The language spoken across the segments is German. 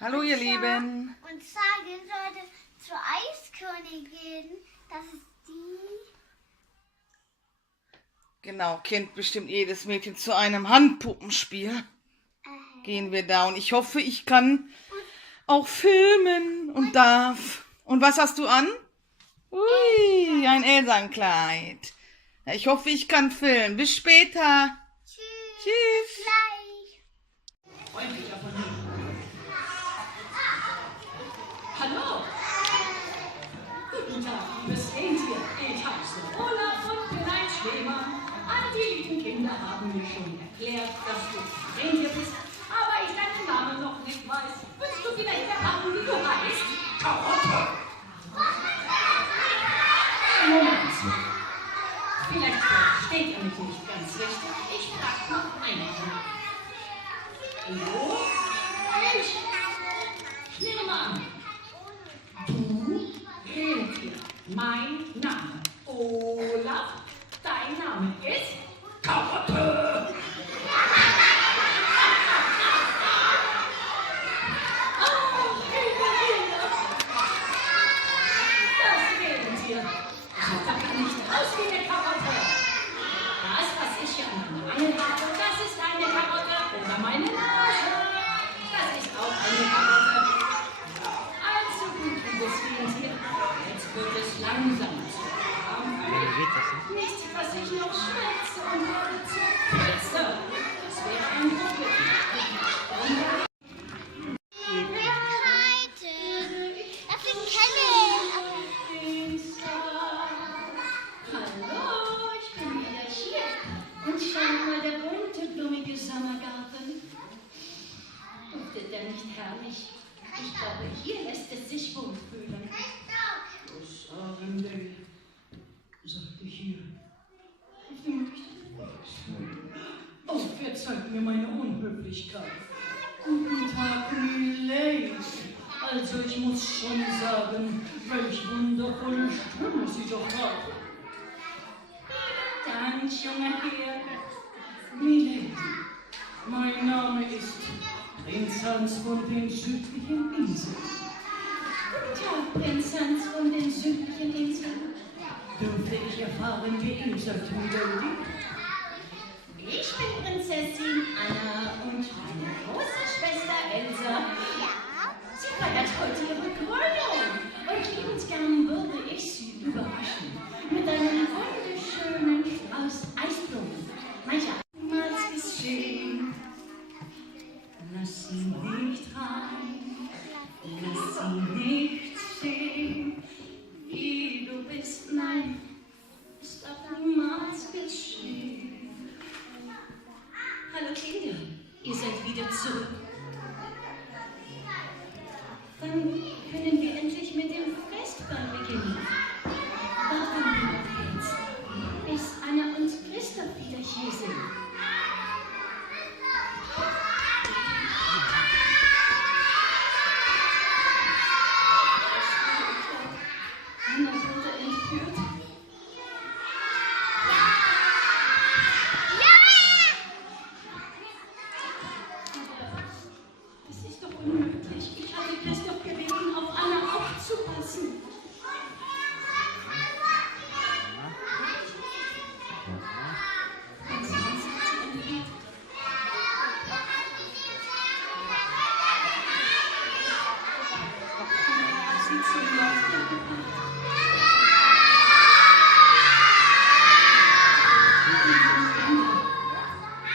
Hallo ihr Lieben. Und zwar gehen wir heute zur Eiskönigin. Das ist die. Genau, kennt bestimmt jedes Mädchen zu einem Handpuppenspiel. Gehen wir da und ich hoffe, ich kann auch filmen und darf. Und was hast du an? Ui, ein Elsankleid. Ja, ich hoffe, ich kann filmen. Bis später. Tschüss. Tschüss. Bis gleich. Freundlicher von mir. Hallo! Guten Tag, liebes Rentier. Ich heiße Olaf und bin ein Schneemann. All die lieben Kinder haben mir schon erklärt, dass du ein Rentier bist, aber ich deinen Namen noch nicht weiß. Willst du vielleicht verraten, wie du heißt? Karotte! Moment. Vielleicht versteht ihr mich nicht ganz richtig. Ich frage noch einmal. Hallo? Ich? Schneemann. Du, Rentier, mein Name. Olaf, dein Name ist Karotte. Das Rentier. Sieht doch nicht aus wie eine Karotte. Das, was ich hier an meinem Wangen habe, das ist eine Karotte. Oder meine Nase. Das ist auch eine Karotte. Also gut, liebes Rentier. Jetzt wird es langsam zu warm. Nicht, dass ich noch schwitze und werde zu Pfütze. Das wäre ein Problem. Das sind Kennen. Hallo, ich bin wieder hier. Und schau mal, der bunte, blumige Sommergarten. Duftet der nicht herrlich? Ich glaube, hier lässt es sich wohlfühlen. Was sagen die? Sagte hier. Auf dem richtigen. Oh, verzeiht mir meine Unhöflichkeit. Guten Tag, Milady. Also, ich muss schon sagen, welch wundervolle Stimme Sie doch haben. Dank, junger Herr. Milady, mein Name ist Prinz Hans von den südlichen Inseln. Guten Tag, Prinz Hans von den südlichen Inseln. Dürfte ich erfahren, wie ihr seid, Milady? Ich bin Prinzessin Anna und meine große Schwester Elsa. Sie feiert heute ihre Krönung. Und liebend gern würde ich Sie überraschen mit einem wunderschönen Strauß Eisblumen. Mancher niemals geschehen. Lass sie nicht rein, lass sie nicht stehen. Wie du bist, nein, es darf niemals geschehen. Hallo Kinder, ihr seid wieder zurück. Dann können wir endlich mit dem Festball beginnen. Warten wir noch jetzt, bis Anna und Christoph wieder hier sind. Anna wurde entführt. Das ist doch unmöglich. Ich hatte Christoph gebeten, auf Anna aufzupassen. Prinz Hans hat sie entführt. Sie zum Nordberg gebracht.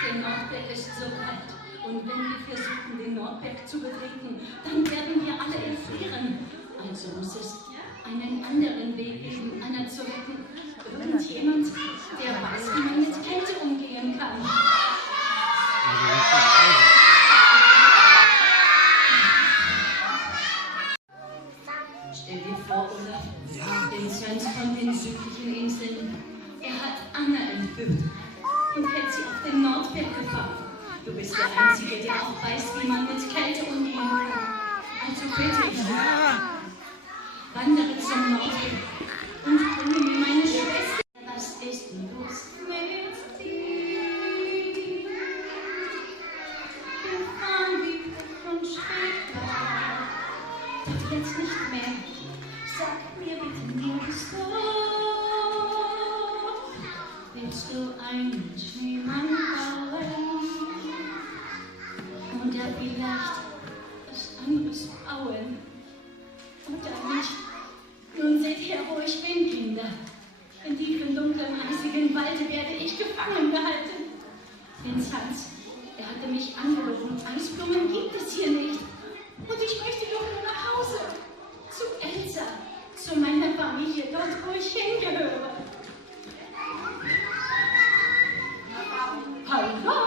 Der Nordberg ist so kalt. Und wenn wir versuchen, den Nordberg zu betreten, dann werden wir alle erfrieren. Also muss es einen anderen Weg geben, Anna zu retten. Irgendjemand, der weiß, wie man mit Kälte umgehen kann. Stell dir vor, Olaf, den Prinz von den südlichen Inseln. Er hat Anna entführt und hält sie auf den Nordberg gefahren. Du bist der Einzige, der auch weiß, wie man mit Kälte umgehen kann. Also bitte ich dich, wandere zum Nordberg und bringe mir meine Schwester. Was ist los mit dir? Wir fahren wie Kuck und Schräg. jetzt nicht mehr. Sag mir bitte nur Stopp. Willst du einen Schneemann bauen? Oder vielleicht was anderes bauen? Oder nicht? Nun seht her, wo ich bin, Kinder. In tiefen, dunklen, eisigen Wald werde ich gefangen gehalten. Prinz Hans, er hatte mich angerufen. Eisblumen gibt es hier nicht. Und ich möchte doch nur nach Hause. Zu Elsa, zu meiner Familie, dort, wo ich hingehöre. Hallo,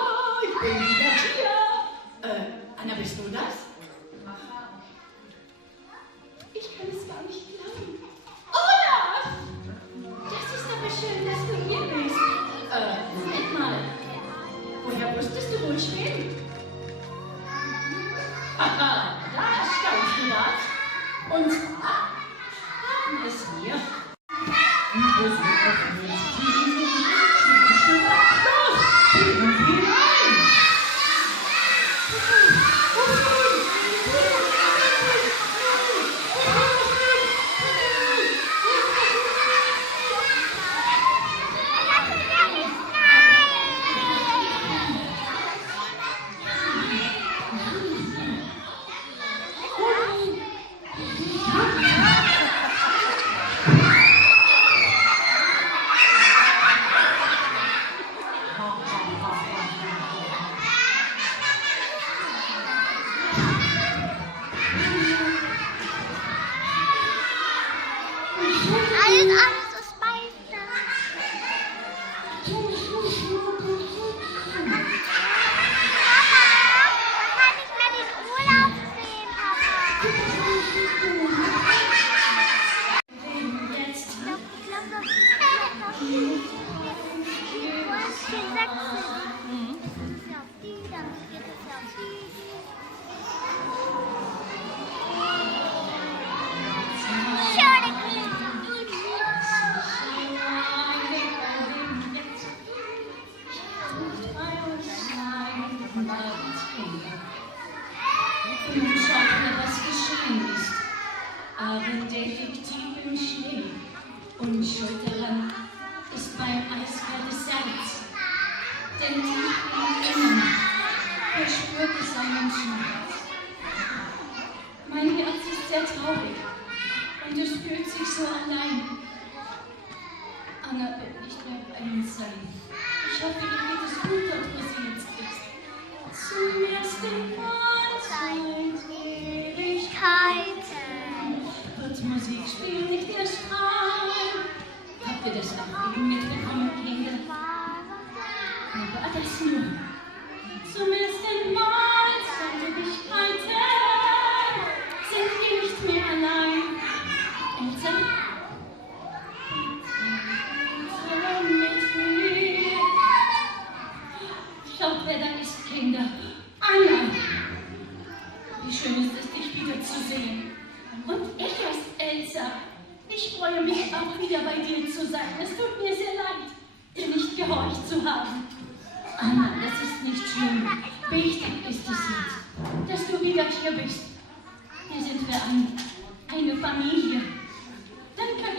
ich bin wieder hier. Anna, bist du das? Ich kann es gar nicht glauben. Olaf! Das ist aber schön, dass du hier bist. Moment mal. Woher wusstest du, wo ich bin? Haha, da staunst du was. Und haben es hier. Und wo sind wir jetzt? Los! Gehen wir rein! Alles ist Meister. Papa, man kann nicht mehr den Urlaub sehen, Papa. Jetzt. Ich glaube, das ist die Wolke 6. Das ist ja auf die, dann geht es ja auf die. Schöne Grüße. Nun schaut mir, was geschehen ist. Aber der liegt tief im Schnee. Und schuld daran ist mein eiskaltes Herz. Denn tief im Innern verspürt es seinen Schmerz. Mein Herz ist sehr traurig und es fühlt sich so allein. Anna wird nicht mehr bei uns sein. Ich hoffe, ihr geht es gut dort, wo sie jetzt ist. Zum ersten Mal seit Ewigkeiten wird Musik spielen, nicht der Strahl. Habt ihr das auch eben mitbekommen, Kinder? Aber das nur. Zum ersten Mal seit Ewigkeiten sind wir nicht mehr allein. Elsa? Komm mit mir. Schaut, wer da ist, Kinder. Anna! Wie schön ist es, dich wiederzusehen. Und ich erst, Elsa. Ich freue mich auch wieder bei dir zu sein. Es tut mir sehr leid, dir nicht gehorcht zu haben. Anna, das ist nicht schlimm. Wichtig ist es jetzt, dass du wieder hier bist. Wir sind für eine Familie. Dann können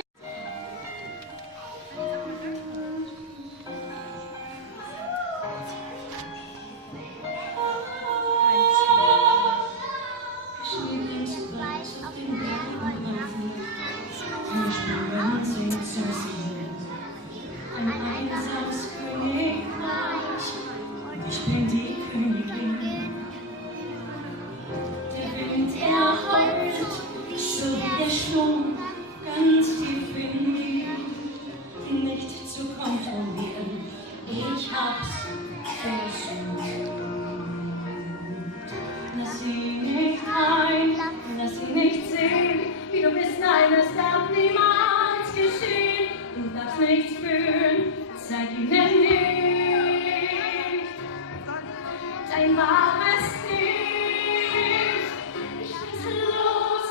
ein einsames Königreich. Ich bin die Königin. Der Wind, er heult, so wie der Sturm, ganz tief in mir. Nicht zu kontrollieren, ich hab's versucht. Lass sie nicht rein, lass sie nicht sehen, wie du bist, nein, es darf niemals geschehen. Du darfst nichts fühlen, zeig ihnen nicht dein wahres Licht. Ich lasse los,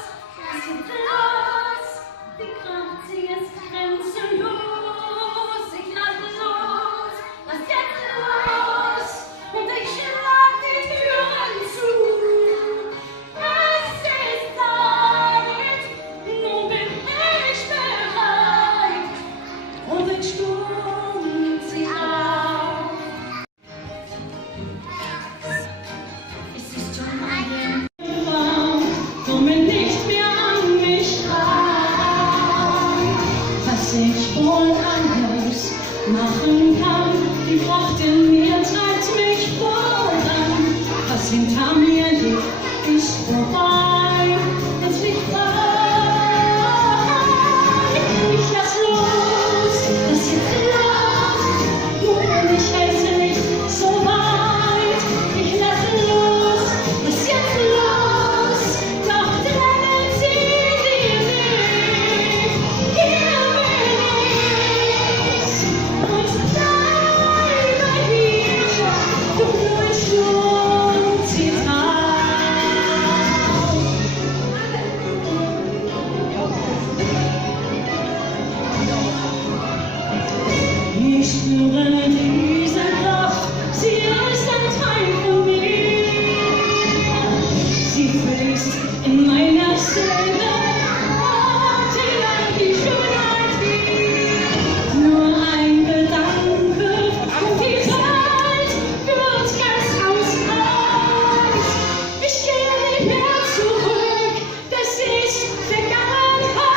vorbei, endlich frei. Ich lass los, das jetzt läuft, und ich halte nicht so weit. Ich lasse los, das jetzt los, doch trennen sie sich. Hier bin ich und bleibe hier, doch nur ein Sturmzitat. Ich spüre diese Kraft, sie ist ein Teil von mir. Sie fließt in meiner Seele und hinein die Schönheit hier. Nur ein Gedanke und die Zeit wird ganz auskalt. Ich gehe nicht mehr zurück, das ist Vergangenheit.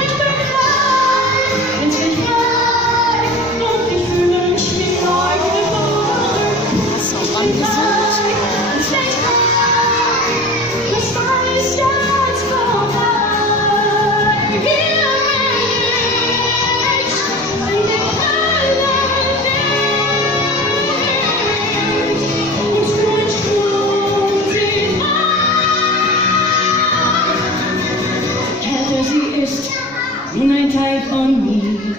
Ich bin frei, endlich frei, und ich fühle mich wie neu geboren. Ich bin frei, endlich frei, das war ist jetzt vorbei. Hier bin ich, in der Quelle nicht, und nur ein Sturmzitat. Kälte, sie ist nun ein Teil von mir.